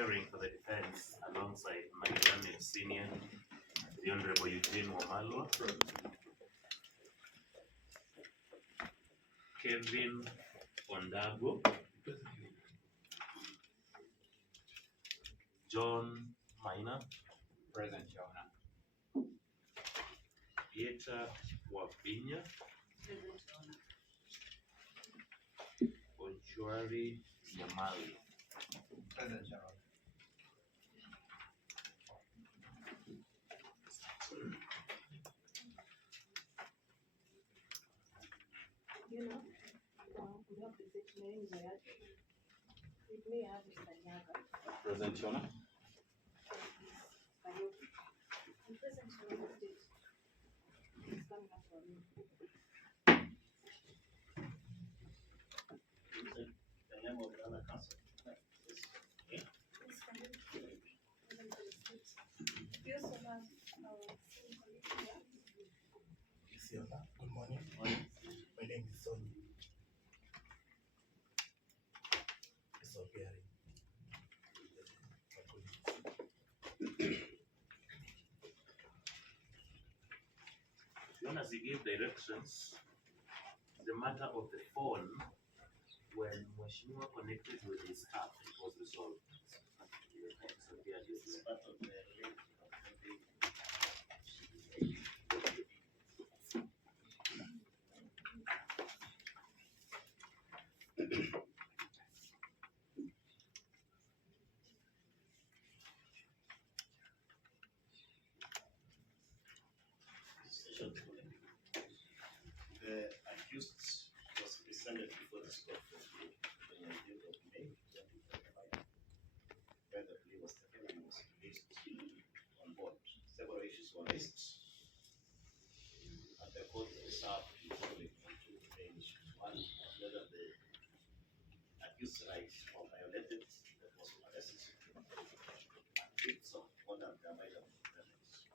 appearing for the defense alongside my learned senior, the Honorable Eugene Wamalwa, Kevin Ondago, John Maina, Present, Your Honor. Pieta Wabinya, Present, Your Honor. Onchwari Yamali. Present, Your Honor. You know, we have the six names there. With me, I have Mr. Nyaga. Present, Your Honor. Kayoki. And present, Your Honor, state. He's coming up for me. The name of the other counsel. Yes, Kayoki. Present for the state. We also have our senior colleague here. Yes, Your Honor. Good morning. My name is Sonny. It's appearing. As he gave directions, the matter of the phone, when Mheshimiwa connected with his app, it was resolved. So here it is. Part of the the accused was presented before this court on the 19th of May 2025, where the plea was taken and was released on board. Several issues were raised, and the court reserved the following to main issues. One was whether the accused's rights were violated, that was arrested, and it's of order the available remedies.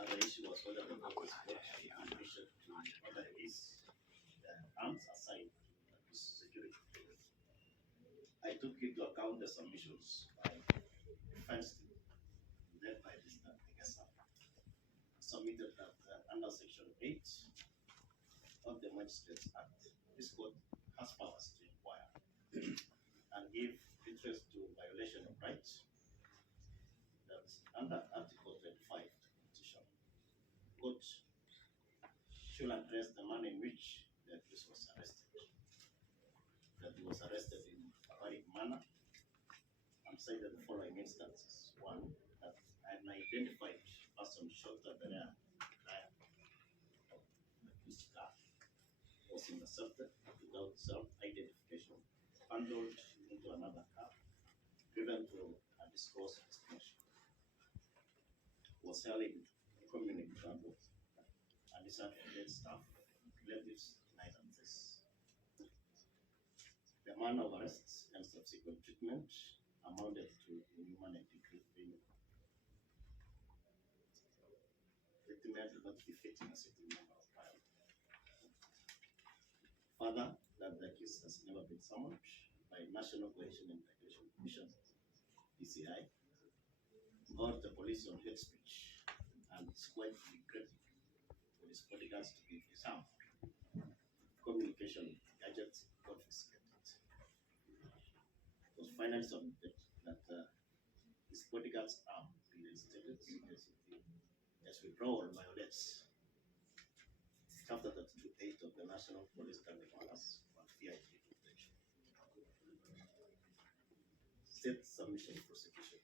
The other issue was whether the court was permission to order release the arms assigned to accused security. I took into account the submissions by defense team led by Mr. Tegesa, submitted that under Section 8 of the Magistrates Act, this court has powers to inquire and give interest to violation of rights. That's under Article 25 of the Constitution. Court should address the manner in which the accused was arrested. That he was arrested in a valid manner, and cited the following instances. One, that an identified person shot at the rear tire of the accused car was intercepted without self-identification, bundled into another car, driven to a disclosed destination, was held in community transport, and disaffiliated staff, relatives denied access. The manner of arrests and subsequent treatment amounted to inhuman and degrading. The treatment did not befit a certain number of trial. Further, that the accused has never been summoned by National Coalition and Integration Commission, DCI, or the police on hate speech, and it's quite regretful for his bodyguards to be disarmed. Communication gadgets confiscated. It was finally submitted that his bodyguards arm be reinstated as withdrawal violates Chapter 32.8 of the National Police Standing Orders on VIP protection. State submission prosecution.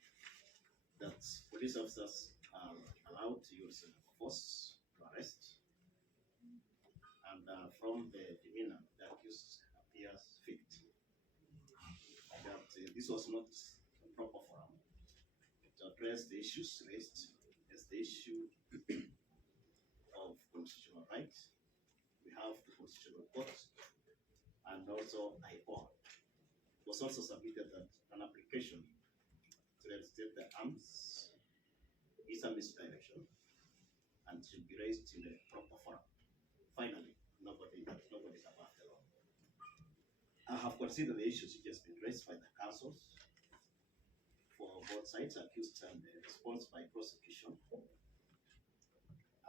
That police officers are allowed to use force to arrest, and from the demeanor, the accused appears fit. That this was not a proper forum to address the issues raised as the issue of constitutional rights. We have the Constitutional Court and also IPOR. It was also submitted that an application to reinstate the arms is a misdirection and should be raised in a proper forum. Finally, nobody's above the law. I have considered the issues which has been raised by the councils for both sides, accused and the response by prosecution.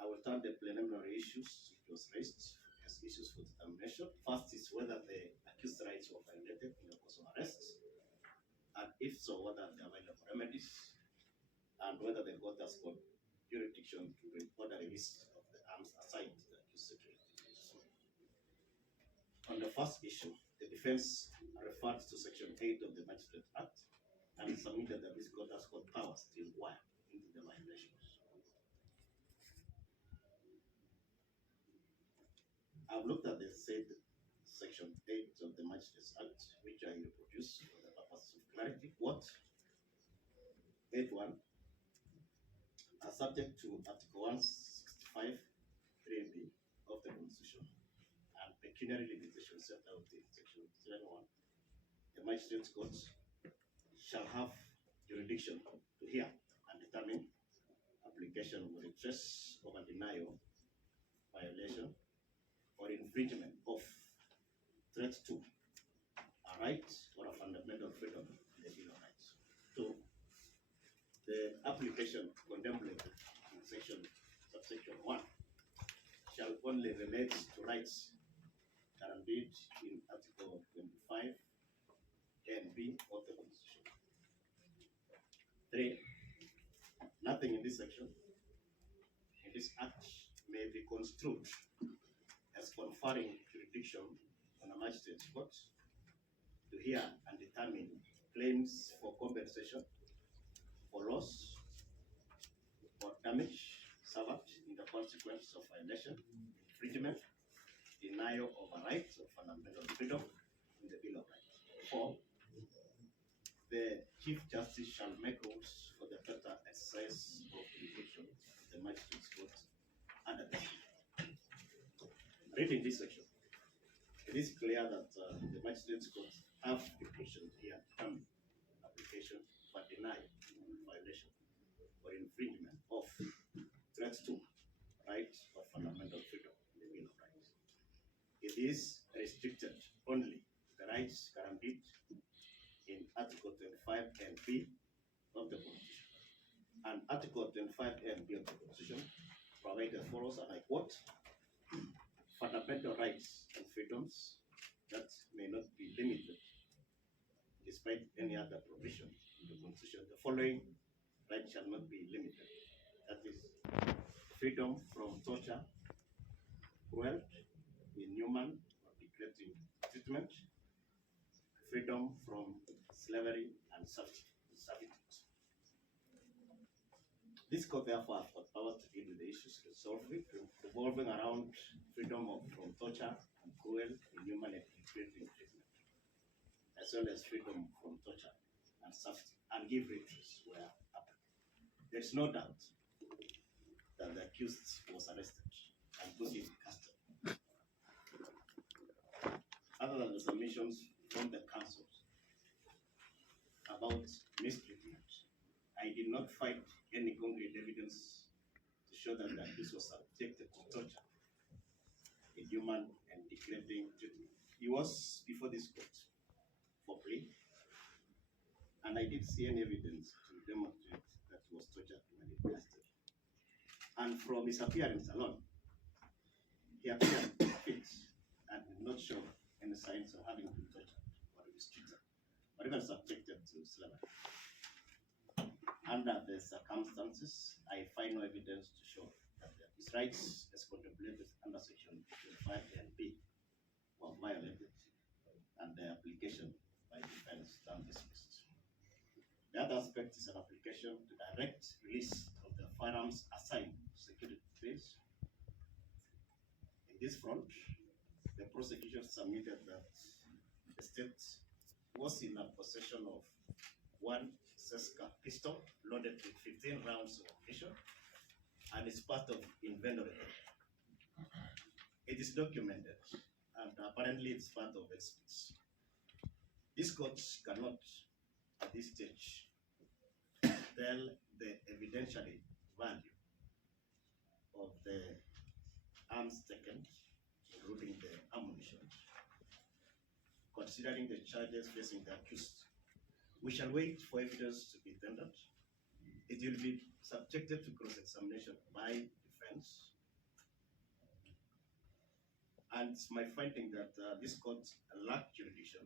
I will turn the preliminary issues which was raised as issues for determination. First is whether the accused rights were violated in the course of arrest, and if so, what are the available remedies, and whether the court has got jurisdiction to order release of the arms assigned to the accused security. On the first issue, the defense referred to Section 8 of the Magistrate Act and submitted that this court has got powers to inquire into the violations. I've looked at the said Section 8 of the Magistrates Act, which I reproduce for the purpose of clarity. What? 8.1 are subject to Article 165 3b of the Constitution and pecuniary limitations set out in Section 7.1. The Magistrates Court shall have jurisdiction to hear and determine application of redress of a denial, violation, or infringement of threat to a right or a fundamental freedom in the Bill of Rights. 2. The application contemplated in subsection 1 shall only relate to rights guaranteed in Article 25 and B of the Constitution. 3. Nothing in this section, in this act, may be construed as conferring jurisdiction on a magistrate's court to hear and determine claims for compensation for loss or damage suffered in the consequence of violation, infringement, denial of a right of fundamental freedom in the Bill of Rights. 4. The Chief Justice shall make rules for the better exercise of jurisdiction of the Magistrates Court under the reading this section. It is clear that the Magistrates Court have jurisdiction here to application for denial, violation, or infringement of threats to rights or fundamental freedom in the Bill of Rights. It is restricted only to the rights guaranteed in Article 25 and B of the Constitution. And Article 25 and B of the Constitution provide as follows, and I quote, fundamental rights and freedoms that may not be limited despite any other provision in the Constitution. The following rights shall not be limited. That is, freedom from torture, cruelty, inhuman or degrading treatment, freedom from slavery and servitude. This court therefore has got power to deal with the issues revolving around freedom from torture and cruel, inhuman and degrading treatment, as well as freedom from torture and servitude, and give redress where applicable. There is no doubt that the accused was arrested and put in custody. Other than the submissions from the councils about mistreatment, I did not find any concrete evidence to show that the accused was subjected to torture, inhuman and degrading treatment. He was before this court for plea, and I didn't see any evidence to demonstrate that he was tortured when he was arrested. And from his appearance alone, he appeared fit and did not show any signs of having been tortured or mistreated or even subjected to slavery. Under the circumstances, I find no evidence to show that his rights as contemplated under Section 25 and B were violated and the application by defense done dismissed. The other aspect is an application to direct release of the firearms assigned to security details. In this front, the prosecution submitted that the state was in a possession of one Salasya pistol loaded with 15 rounds of ammunition and is part of inventory. It is documented and apparently it's part of exhibits. This court cannot at this stage tell the evidentiary value of the arms taken, including the ammunition, considering the charges facing the accused. We shall wait for evidence to be tendered. It will be subjected to cross-examination by defense. And it's my finding that this court lacked jurisdiction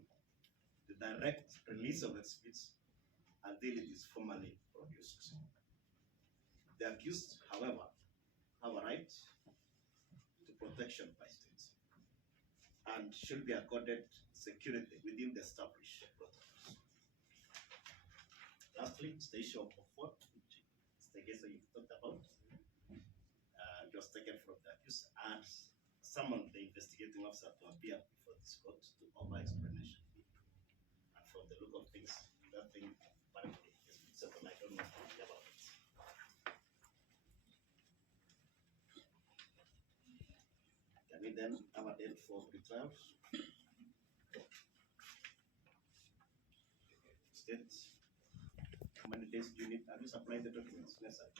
to direct release of exhibits until it is formally produced. The accused, however, have a right to protection by state and should be accorded security within the established protocols. Lastly, it's the issue of what, which is the case that you talked about. It was taken from the accused and summoned the investigating officer to appear before this court to offer explanation. And from the look of things, that thing apparently has been settled. I don't know anything about it. Can we then have a date for retrials? State, how many days do you need? Have you supplied the documents necessary?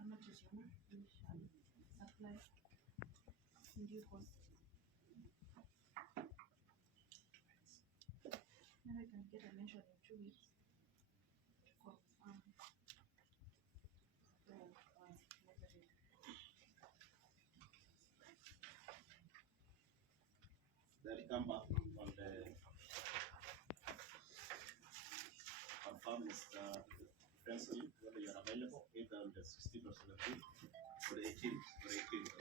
How much is your we shall supply in due course. Then I can get a mention in 2 weeks. Then come back on the confirm Mr. Benson whether you are available either on the 16th or 17th or the 18th or 18th.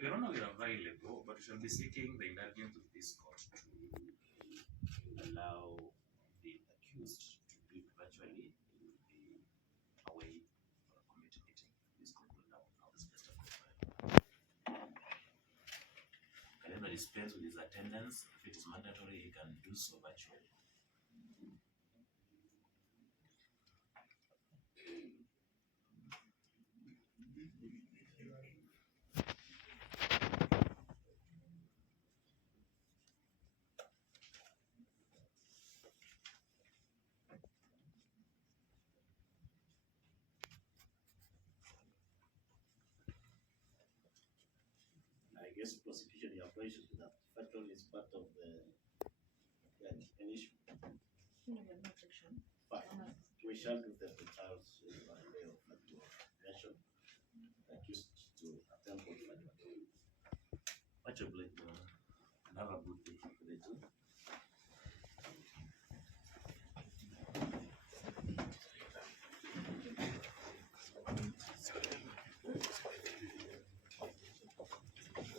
Your Honor, we are available, but we shall be seeking the indulgence of this court to allow the accused to do it virtually. He will be away for a committee meeting. This court will allow how this best of Calendar dispense with his attendance. If it is mandatory, he can do so virtually. I guess prosecution, your approach to that federal is part of the an issue. No objection. But we shall do the trials by way of mention accused to attend for the Much obliged, Your Honor. And have a good day for the two.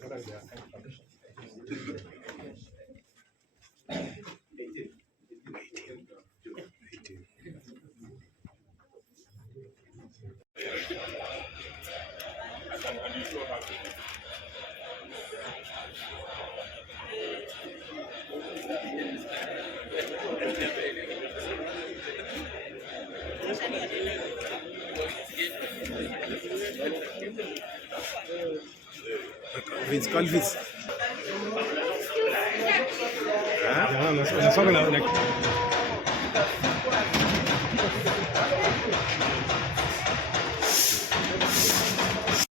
What are their conditions? Convince. Ah, no, no, no, no, no.